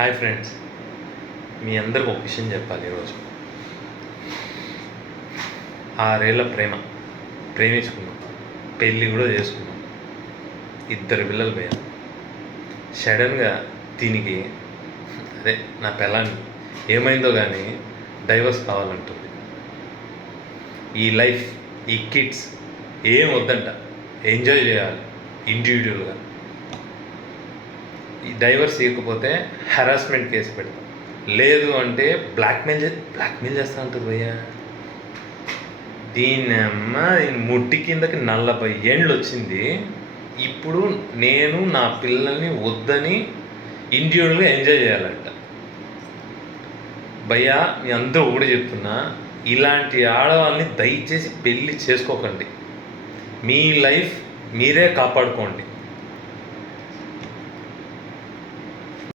Hi friends, మీ అందరికి ఒక విషయం చెప్పాలి. ఈరోజు 6 ఏళ్ళ ప్రేమించుకున్నాం, పెళ్ళి కూడా చేసుకున్నాం, 2 పిల్లలు పోయారు. సడన్గా దీనికి నా పిల్లని ఏమైందో కానీ డైవర్స్ కావాలంటుంది. ఈ లైఫ్, ఈ కిడ్స్ ఏం వద్దంట, ఎంజాయ్ చేయాలి ఇండివిజువల్గా. ఈ డైవర్స్ ఇవ్వకపోతే హెరాస్మెంట్ కేసు పెడతాం, లేదు అంటే బ్లాక్మెయిల్ చేస్తా ఉంటుంది భయ్యా. దీని ముట్టి కిందకి 40 ఏండ్లు వచ్చింది. ఇప్పుడు నేను నా పిల్లల్ని వద్దని ఇండివిజువల్గా ఎంజాయ్ చేయాలంట. భయ్యా, మీ అందరూ ఒకటి చెప్తున్నా, ఇలాంటి ఆడవాళ్ళని దయచేసి పెళ్ళి చేసుకోకండి. మీ లైఫ్ మీరే కాపాడుకోండి.